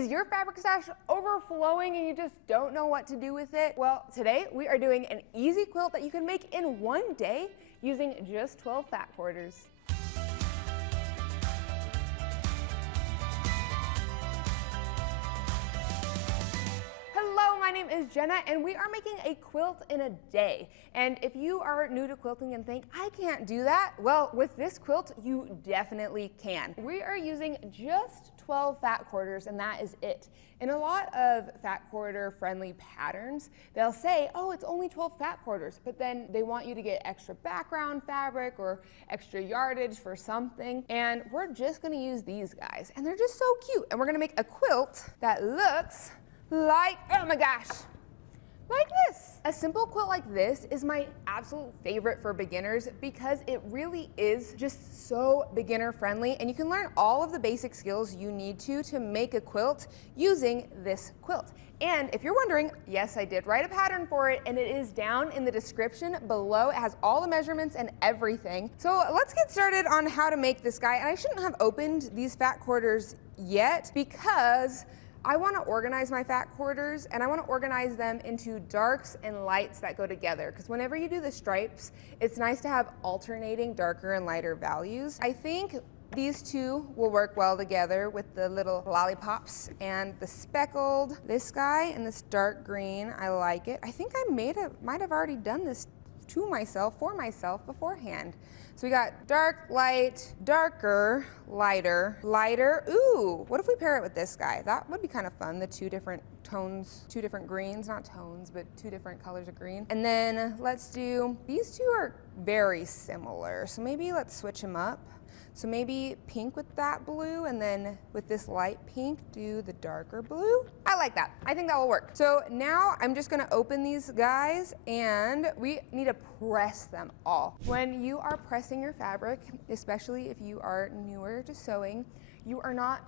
Is your fabric stash overflowing and you just don't know what to do with it? Well, today we are doing an easy quilt that you can make in one day using just 12 fat quarters. Hello, my name is Jenna and we are making a quilt in a day. And if you are new to quilting and think, I can't do that, well, with this quilt, you definitely can. We are using just 12 fat quarters and that is it. In a lot of fat quarter friendly patterns, they'll say, oh, it's only 12 fat quarters, but then they want you to get extra background fabric or extra yardage for something. And we're just gonna use these guys and they're just so cute. And we're gonna make a quilt that looks like, oh my gosh, like this. A simple quilt like this is my absolute favorite for beginners because it really is just so beginner friendly and you can learn all of the basic skills you need to make a quilt using this quilt. And if you're wondering, yes, I did write a pattern for it and it is down in the description below. It has all the measurements and everything. So let's get started on how to make this guy. And I shouldn't have opened these fat quarters yet because I want to organize my fat quarters and I want to organize them into darks and lights that go together because whenever you do the stripes, it's nice to have alternating darker and lighter values. I think these two will work well together with the little lollipops and the speckled, this guy and this dark green. I like it. I think I might have already done this for myself beforehand. So we got dark, light, darker, lighter, lighter. Ooh, what if we pair it with this guy? That would be kind of fun. The two different tones, two different greens, not tones, but two different colors of green. And then let's do, these two are very similar. So maybe let's switch them up. So maybe pink with that blue and then with this light pink, do the darker blue. I like that. I think that will work. So now I'm just gonna open these guys and we need to press them all. When you are pressing your fabric, especially if you are newer to sewing, you are not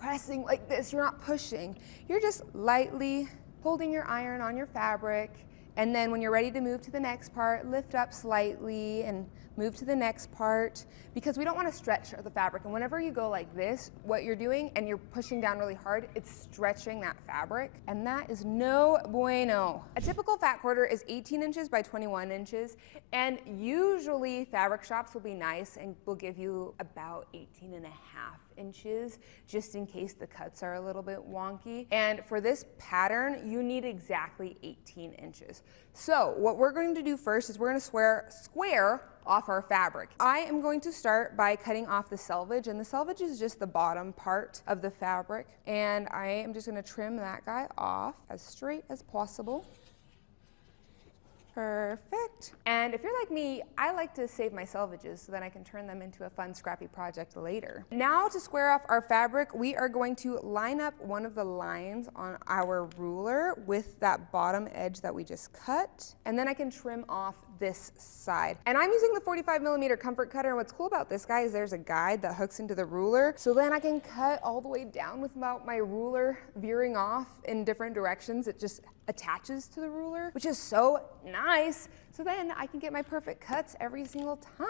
pressing like this, you're not pushing. You're just lightly holding your iron on your fabric. And then when you're ready to move to the next part, lift up slightly and move to the next part because we don't want to stretch the fabric. And whenever you go like this, what you're doing and you're pushing down really hard, it's stretching that fabric and that is no bueno. A typical fat quarter is 18 inches by 21 inches. And usually fabric shops will be nice and will give you about 18.5 inches just in case the cuts are a little bit wonky. And for this pattern, you need exactly 18 inches. So what we're going to do first is we're going to square off our fabric. I am going to start by cutting off the selvage, and the selvage is just the bottom part of the fabric. And I am just going to trim that guy off as straight as possible. Perfect. And if you're like me, I like to save my selvages so that I can turn them into a fun scrappy project later. Now to square off our fabric, we are going to line up one of the lines on our ruler with that bottom edge that we just cut. And then I can trim off this side. And I'm using the 45mm comfort cutter. And what's cool about this guy is there's a guide that hooks into the ruler. So then I can cut all the way down without my ruler veering off in different directions. It just attaches to the ruler, which is so nice. So then I can get my perfect cuts every single time.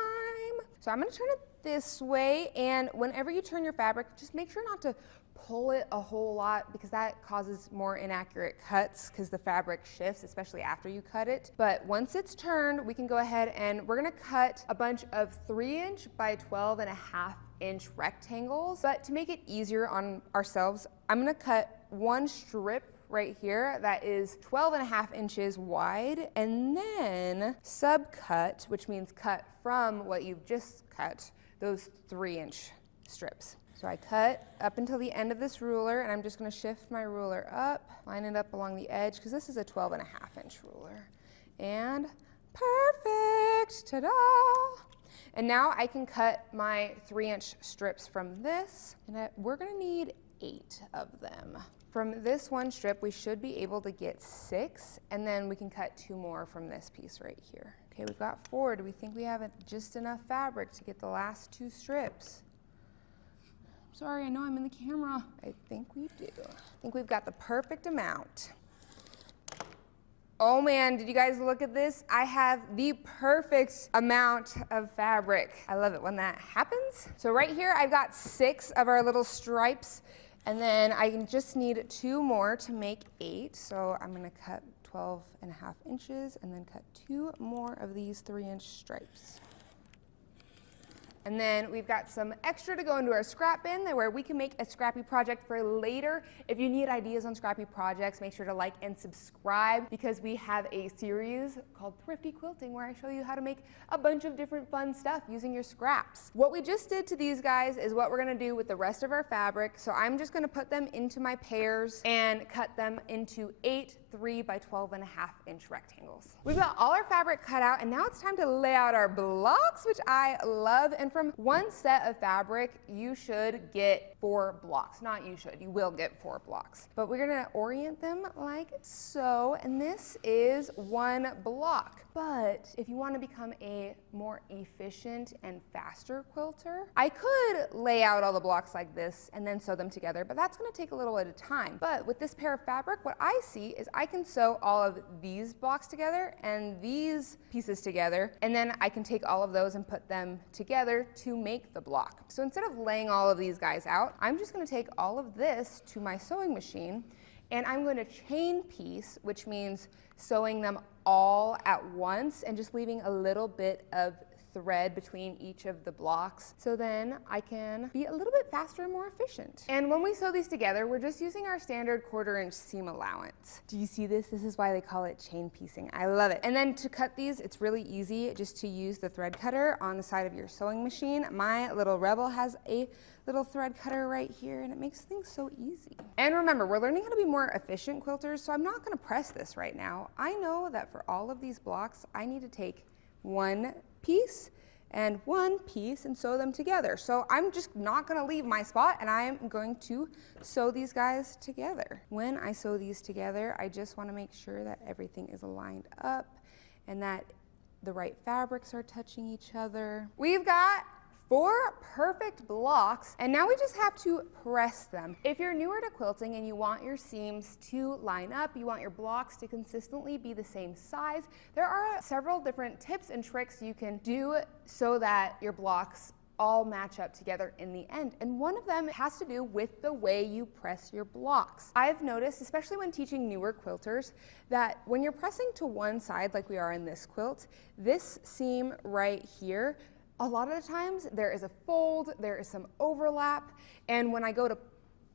So I'm gonna turn it this way, and whenever you turn your fabric, just make sure not to pull it a whole lot because that causes more inaccurate cuts because the fabric shifts, especially after you cut it. But once it's turned, we can go ahead and we're gonna cut a bunch of 3-inch by 12.5-inch rectangles. But to make it easier on ourselves, I'm gonna cut one strip right here that is 12.5 inches wide and then subcut, which means cut from what you've just cut, those 3-inch strips. So I cut up until the end of this ruler and I'm just gonna shift my ruler up, line it up along the edge because this is a 12.5-inch ruler. And perfect, ta-da! And now I can cut my 3-inch strips from this and we're gonna need 8 of them. From this one strip, we should be able to get 6, and then we can cut 2 more from this piece right here. Okay, we've got 4. Do we think we have just enough fabric to get the last 2 strips? Sorry, I know I'm in the camera. I think we do. I think we've got the perfect amount. Oh man, did you guys look at this? I have the perfect amount of fabric. I love it when that happens. So right here, I've got 6 of our little stripes. And then I just need 2 more to make 8. So I'm gonna cut 12.5 inches and then cut 2 more of these 3-inch stripes. And then we've got some extra to go into our scrap bin where we can make a scrappy project for later. If you need ideas on scrappy projects, make sure to like and subscribe because we have a series called Thrifty Quilting where I show you how to make a bunch of different fun stuff using your scraps. What we just did to these guys is what we're gonna do with the rest of our fabric. So I'm just gonna put them into my pairs and cut them into 8 3 by 12.5 inch rectangles. We've got all our fabric cut out and now it's time to lay out our blocks, which I love. And from one set of fabric, you should get 4 blocks. Not you should, you will get 4 blocks. But we're gonna orient them like so, and this is 1 block. But if you want to become a more efficient and faster quilter, I could lay out all the blocks like this and then sew them together, but that's going to take a little bit of time. But with this pair of fabric, what I see is I can sew all of these blocks together and these pieces together, and then I can take all of those and put them together to make the block. So instead of laying all of these guys out, I'm just going to take all of this to my sewing machine and I'm going to chain piece, which means sewing them all at once and just leaving a little bit of thread between each of the blocks, so then I can be a little bit faster and more efficient. And when we sew these together, we're just using our standard 1/4 inch seam allowance. Do you see this? This is why they call it chain piecing. I love it. And then to cut these, it's really easy just to use the thread cutter on the side of your sewing machine. My little Rebel has a little thread cutter right here and it makes things so easy. And remember, we're learning how to be more efficient quilters, so I'm not going to press this right now. I know that for all of these blocks, I need to take 1 piece and 1 piece and sew them together. So I'm just not going to leave my spot and I'm going to sew these guys together. When I sew these together, I just want to make sure that everything is lined up and that the right fabrics are touching each other. We've got 4 perfect blocks, and now we just have to press them. If you're newer to quilting and you want your seams to line up, you want your blocks to consistently be the same size, there are several different tips and tricks you can do so that your blocks all match up together in the end. And one of them has to do with the way you press your blocks. I've noticed, especially when teaching newer quilters, that when you're pressing to one side like we are in this quilt, this seam right here, a lot of the times there is a fold, there is some overlap, and when I go to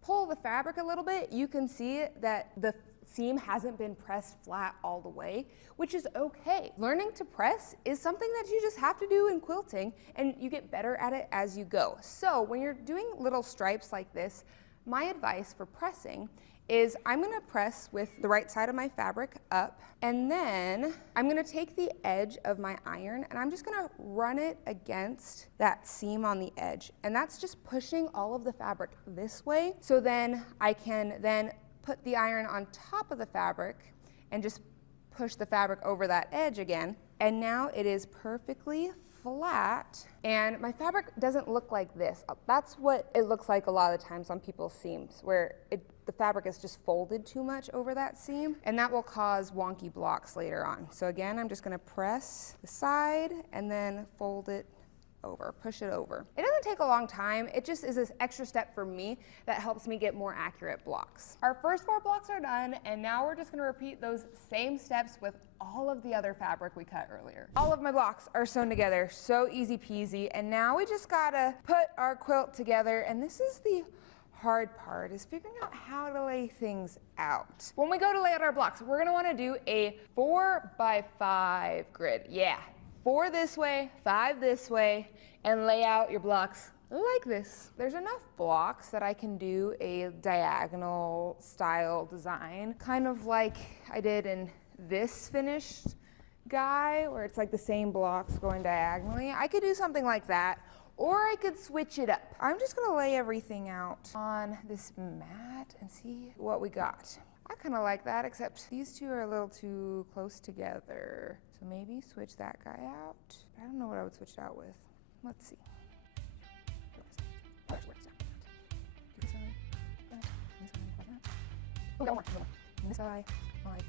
pull the fabric a little bit, you can see that the seam hasn't been pressed flat all the way, which is okay. Learning to press is something that you just have to do in quilting, and you get better at it as you go. So when you're doing little stripes like this, my advice for pressing is I'm going to press with the right side of my fabric up, and then I'm going to take the edge of my iron and I'm just going to run it against that seam on the edge, and that's just pushing all of the fabric this way, so then I can then put the iron on top of the fabric and just push the fabric over that edge again, and now it is perfectly flat and my fabric doesn't look like this. That's what it looks like a lot of times on people's seams, where the fabric is just folded too much over that seam, and that will cause wonky blocks later on. So again, I'm just going to press the side and then fold it over, push it over. It doesn't take a long time. It just is this extra step for me that helps me get more accurate blocks. Our first 4 blocks are done, and now we're just going to repeat those same steps with all of the other fabric we cut earlier. All of my blocks are sewn together, so easy peasy, and now we just gotta put our quilt together, and this is the hard part, is figuring out how to lay things out. When we go to lay out our blocks, we're gonna wanna do a 4 by 5 grid. Yeah, 4 this way, 5 this way, and lay out your blocks like this. There's enough blocks that I can do a diagonal style design, kind of like I did in this finished guy, where it's like the same blocks going diagonally. I could do something like that, or I could switch it up. I'm just gonna lay everything out on this mat and see what we got. I kind of like that, except these two are a little too close together. So maybe switch that guy out. I don't know what I would switch it out with. Let's see. Oh, got more. This guy, like.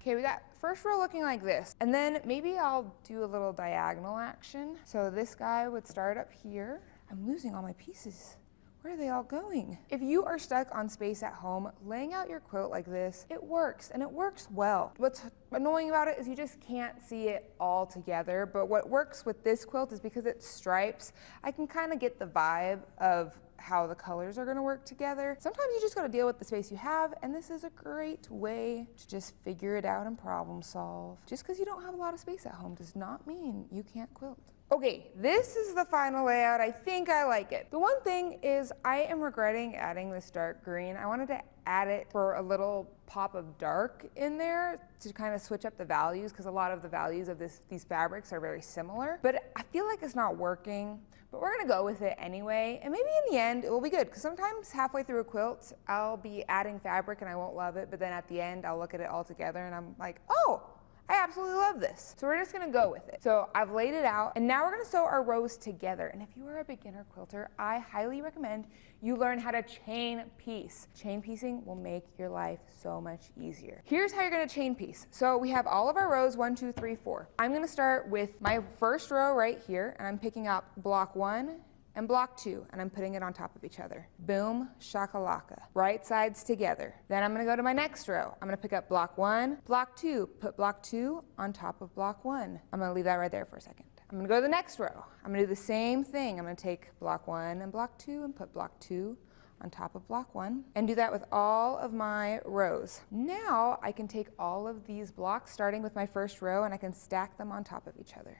Okay, we got first row looking like this, and then maybe I'll do a little diagonal action. So this guy would start up here. I'm losing all my pieces. Where are they all going? If you are stuck on space at home, laying out your quilt like this, it works, and it works well. What's annoying about it is you just can't see it all together, but what works with this quilt is because it's stripes, I can kind of get the vibe of how the colors are gonna work together. Sometimes you just gotta deal with the space you have, and this is a great way to just figure it out and problem solve. Just because you don't have a lot of space at home does not mean you can't quilt. Okay, this is the final layout. I think I like it. The one thing is I am regretting adding this dark green. I wanted to add it for a little pop of dark in there to kind of switch up the values, because a lot of the values of these fabrics are very similar. But I feel like it's not working. But we're gonna go with it anyway, and maybe in the end it will be good, because sometimes halfway through a quilt I'll be adding fabric and I won't love it, but then at the end I'll look at it all together and I'm like, oh, I absolutely love this. So we're just gonna go with it. So I've laid it out, and now we're gonna sew our rows together. And if you are a beginner quilter, I highly recommend you learn how to chain piece. Chain piecing will make your life so much easier. Here's how you're gonna chain piece. So we have all of our rows, 1, 2, 3, 4. I'm gonna start with my first row right here, and I'm picking up block 1 and block 2, and I'm putting it on top of each other. Boom, shakalaka. Right sides together. Then I'm gonna go to my next row. I'm gonna pick up block 1, block 2, put block 2 on top of block 1. I'm gonna leave that right there for a second. I'm gonna go to the next row. I'm gonna do the same thing. I'm gonna take block 1 and block 2 and put block 2 on top of block 1, and do that with all of my rows. Now I can take all of these blocks, starting with my first row, and I can stack them on top of each other.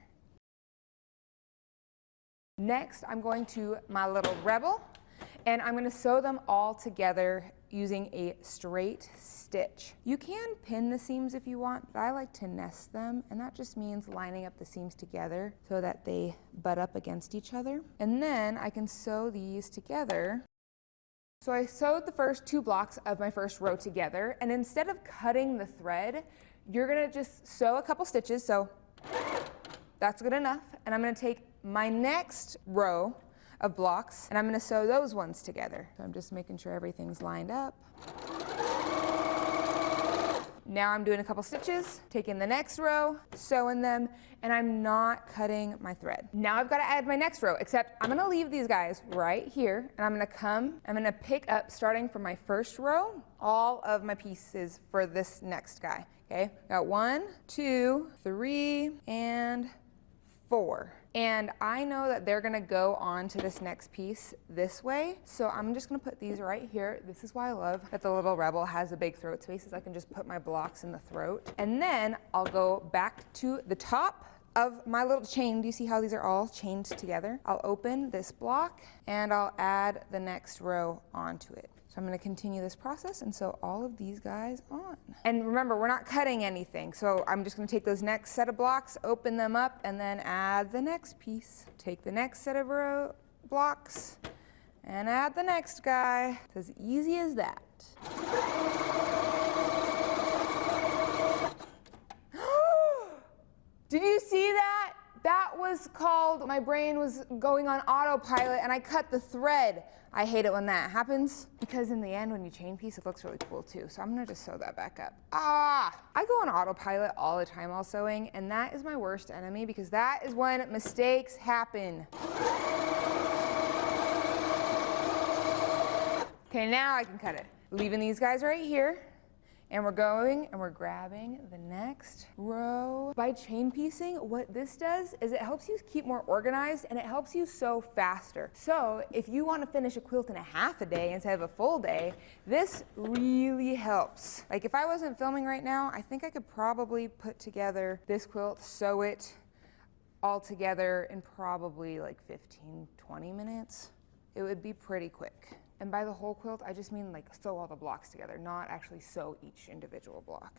Next, I'm going to my little rebel, and I'm gonna sew them all together using a straight stitch. You can pin the seams if you want, but I like to nest them, and that just means lining up the seams together so that they butt up against each other. And then I can sew these together. So I sewed the first 2 blocks of my first row together, and instead of cutting the thread, you're gonna just sew a couple stitches, so that's good enough. And I'm gonna take my next row of blocks, and I'm gonna sew those ones together. So I'm just making sure everything's lined up. Now I'm doing a couple stitches, taking the next row, sewing them, and I'm not cutting my thread. Now I've gotta add my next row, except I'm gonna leave these guys right here, and I'm gonna pick up, starting from my first row, all of my pieces for this next guy, okay? Got 1, 2, 3, and 4. And I know that they're gonna go on to this next piece this way, so I'm just gonna put these right here. This is why I love that the little rebel has a big throat space, is I can just put my blocks in the throat. And then I'll go back to the top of my little chain. Do you see how these are all chained together? I'll open this block and I'll add the next row onto it. So I'm gonna continue this process and sew all of these guys on. And remember, we're not cutting anything, so I'm just gonna take those next set of blocks, open them up, and then add the next piece. Take the next set of row blocks and add the next guy. It's as easy as that. Did you see that? That was called, my brain was going on autopilot and I cut the thread. I hate it when that happens, because in the end, when you chain piece, it looks really cool too. So I'm gonna just sew that back up. I go on autopilot all the time while sewing, and that is my worst enemy, because that is when mistakes happen. Okay, now I can cut it. Leaving these guys right here. And we're going and we're grabbing the next row. By chain piecing, what this does is it helps you keep more organized, and it helps you sew faster. So if you want to finish a quilt in a half a day instead of a full day, this really helps. Like if I wasn't filming right now, I think I could probably put together this quilt, sew it all together in probably like 15, 20 minutes. It would be pretty quick. And by the whole quilt, I just mean like sew all the blocks together, not actually sew each individual block.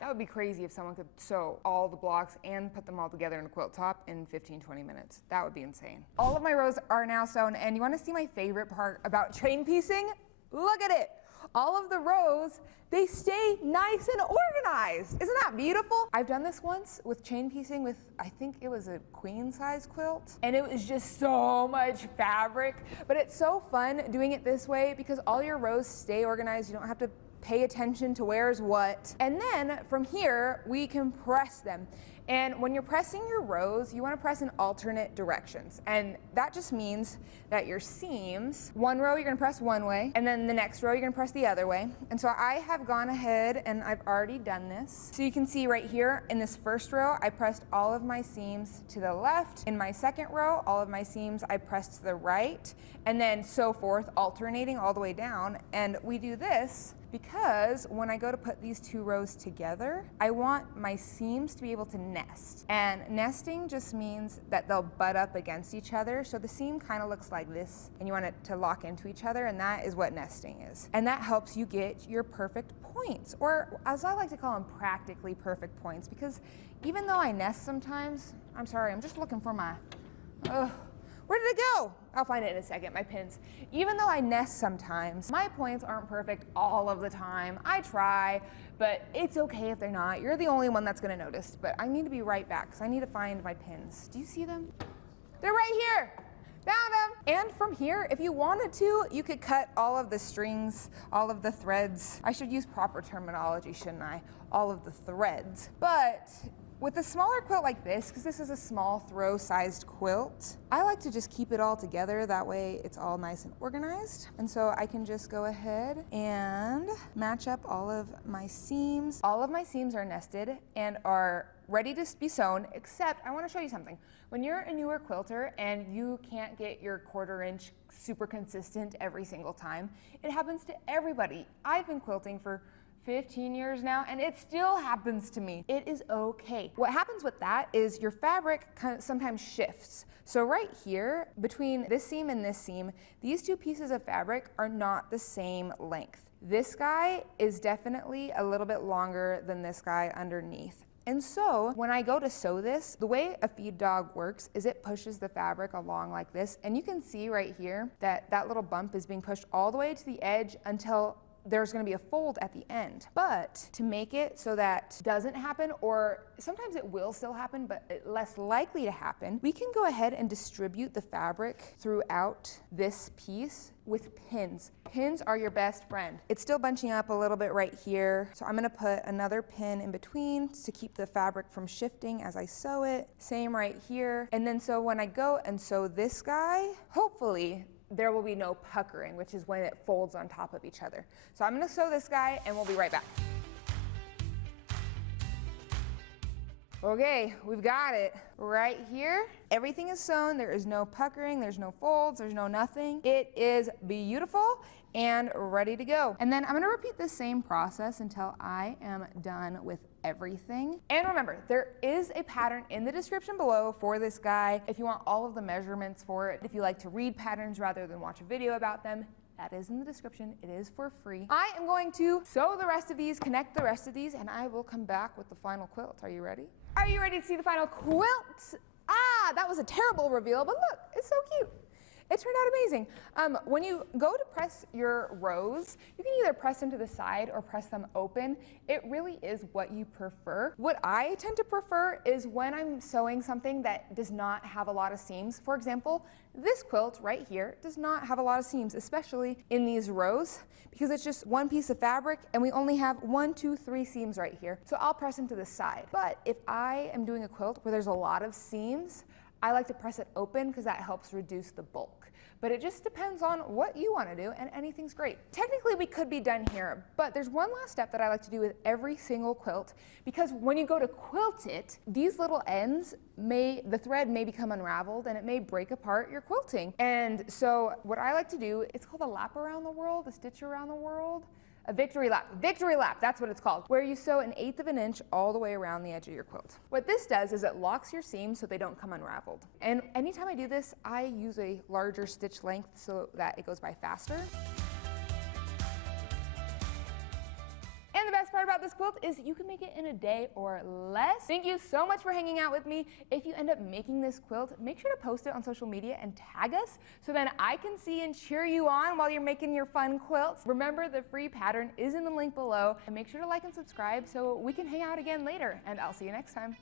That would be crazy if someone could sew all the blocks and put them all together in a quilt top in 15, 20 minutes. That would be insane. All of my rows are now sewn, and you wanna see my favorite part about chain piecing? Look at it. All of the rows, they stay nice and organized. Isn't that beautiful? I've done this once with chain piecing with, I think it was a queen size quilt, and it was just so much fabric. But it's so fun doing it this way because all your rows stay organized. You don't have to pay attention to where's what. And then from here, we can press them. And when you're pressing your rows, you want to press in alternate directions. And that just means that your seams, one row you're going to press one way, and then the next row you're going to press the other way. And so I have gone ahead and I've already done this. So you can see right here in this first row, I pressed all of my seams to the left. In my second row, all of my seams I pressed to the right, and then so forth, alternating all the way down. And we do this because when I go to put these two rows together, I want my seams to be able to nest. And nesting just means that they'll butt up against each other. So the seam kind of looks like this, and you want it to lock into each other, and that is what nesting is. And that helps you get your perfect points, or as I like to call them, practically perfect points, because even though I nest sometimes, I'm sorry, I'm just looking for my, where did it go? I'll find it in a second, my pins. Even though I nest sometimes, my points aren't perfect all of the time. I try, but it's okay if they're not. You're the only one that's gonna notice, but I need to be right back because I need to find my pins. Do you see them? They're right here. Found them. And from here, if you wanted to, you could cut all of the strings, all of the threads. I should use proper terminology, shouldn't I? All of the threads. But with a smaller quilt like this, because this is a small throw-sized quilt, I like to just keep it all together. That way it's all nice and organized. And so I can just go ahead and match up all of my seams. All of my seams are nested and are ready to be sewn, except I want to show you something. When you're a newer quilter and you can't get your 1/4 inch super consistent every single time, it happens to everybody. I've been quilting for 15 years now, and it still happens to me. It is okay. What happens with that is your fabric sometimes shifts. So right here, between this seam and this seam, these two pieces of fabric are not the same length. This guy is definitely a little bit longer than this guy underneath. And so when I go to sew this, the way a feed dog works is it pushes the fabric along like this, and you can see right here that that little bump is being pushed all the way to the edge until there's going to be a fold at the end. But to make it so that doesn't happen, or sometimes it will still happen, but less likely to happen, we can go ahead and distribute the fabric throughout this piece with pins. Pins are your best friend. It's still bunching up a little bit right here, so I'm going to put another pin in between to keep the fabric from shifting as I sew it. Same right here. And then so when I go and sew this guy, hopefully there will be no puckering, which is when it folds on top of each other. So I'm gonna sew this guy and we'll be right back. Okay, we've got it right here. Everything is sewn, there is no puckering, there's no folds, there's no nothing. It is beautiful and ready to go. And then I'm gonna repeat the same process until I am done with everything. And remember, there is a pattern in the description below for this guy if you want all of the measurements for it. If you like to read patterns rather than watch a video about them, that is in the description. It is for free. I am going to sew the rest of these, connect the rest of these, and I will come back with the final quilt. Are you ready? Are you ready to see the final quilt? Ah, that was a terrible reveal, but look, it's so cute. It turned out amazing. When you go to press your rows, you can either press them to the side or press them open. It really is what you prefer. What I tend to prefer is when I'm sewing something that does not have a lot of seams. For example, this quilt right here does not have a lot of seams, especially in these rows, because it's just one piece of fabric and we only have 1, 2, 3 seams right here. So I'll press them to the side. But if I am doing a quilt where there's a lot of seams, I like to press it open because that helps reduce the bulk. But it just depends on what you want to do, and anything's great. Technically, we could be done here, but there's one last step that I like to do with every single quilt, because when you go to quilt it, these little ends the thread may become unraveled and it may break apart your quilting. And so what I like to do, it's called a lap around the world, a stitch around the world. A victory lap, that's what it's called, where you sew 1/8 of an inch all the way around the edge of your quilt. What this does is it locks your seams so they don't come unraveled. And anytime I do this, I use a larger stitch length so that it goes by faster. And the best part about this quilt is you can make it in a day or less. Thank you so much for hanging out with me. If you end up making this quilt, make sure to post it on social media and tag us so then I can see and cheer you on while you're making your fun quilts. Remember, the free pattern is in the link below, and make sure to like and subscribe so we can hang out again later, and I'll see you next time.